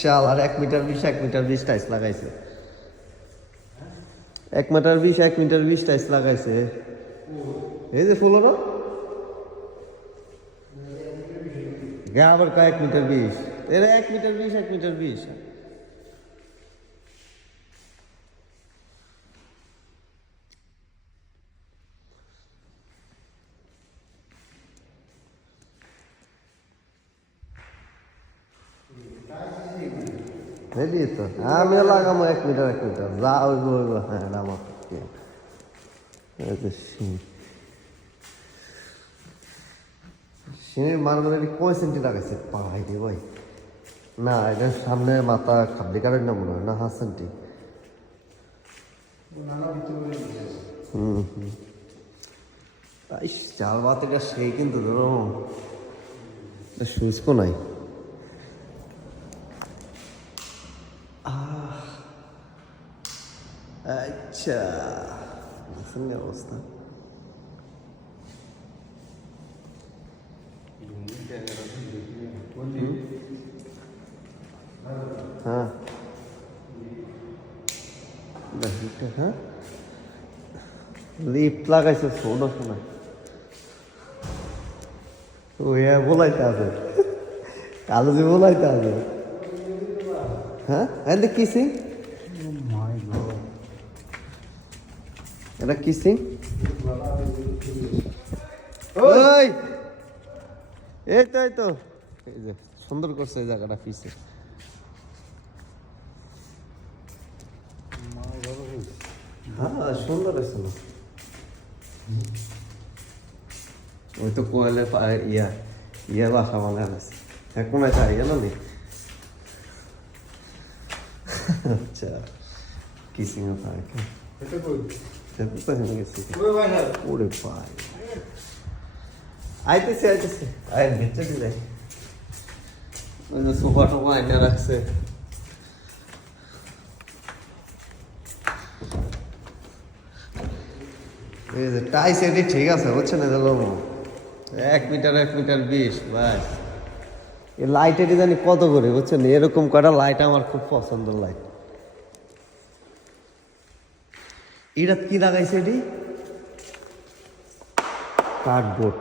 শাল আর 1 metre 20 1 metre 20 টাইস লাগাইছে 1 metre 20 1 metre 20 টাইস লাগাইছে এই যে ফুল না আবার 1 মিটার 20 এরা 1 মিটার 20 1 মিটার 20 রেডি তো আমি লাগাবো 1 মিটার 1 মিটার যা হইব হইব হ্যাঁ নামা সিঁড়ির মার্বেল কয় সেন্টি লাগাইছে পাহাই রে ভাই না এটা সামনে মাথা খাবলি কারেন না মনে হয় না 5 সেন্টি চাল বাতিটা সেই কিন্তু ধরো সুইচ কো নাই আচ্ছা সঙ্গে অবস্থা হ্যাঁ হ্যাঁ লিফট লাগাইছে শোনো শোনা ওই বলাইতে আছে কালো যে বলাইতে আছে হ্যাঁ এতে কিসিং এটা কিসিং ওই এই তো এই যে সুন্দর করছে এই জায়গাটা পিছে হ্যাঁ সুন্দর আছে না ওই তো কোয়েলের ইয়া বাসা মানে আছে এখন আছে জানো নি আচ্ছা কিসিং থাকে ওরে ভাই আইতেছে আয় ভেতরে যাই ওই যে সোফা টোফা এনে রাখছে এই যে টাইস এটি ঠিক আছে বুঝছেন না চলো 1 মিটার 1 মিটার 20 বাস এই লাইট এটি জানি কত করে বুঝছেন এরকম কটা লাইট আমার খুব পছন্দের লাইট এটা কি লাগাইছে এটি কার্ডবোর্ড